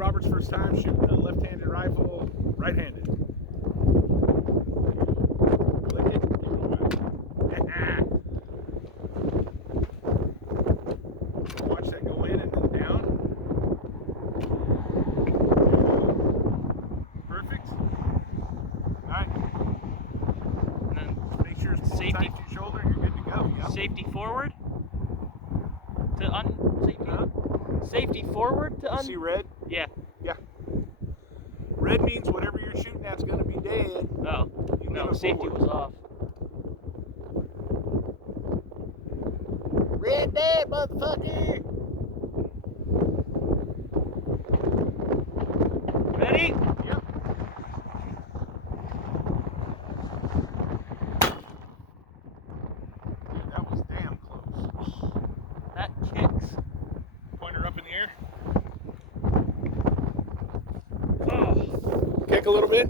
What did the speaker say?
Robert's first time shooting a left-handed rifle, right-handed. Click it, give it a whip. Watch that go in and then down. Perfect. All right. And then Make sure it's pulled Safety. tight to your shoulder. You're good to go. Yep. safety forward to safety forward to You see red? Yeah. Yeah. Red means whatever you're shooting at's going to be dead. Oh, You no, move it safety forward. was off. Red dead, motherfucker. Ready? Yep. Dude, that was damn close. That kicks. Pointer up in the air. Oh. Kick a little bit.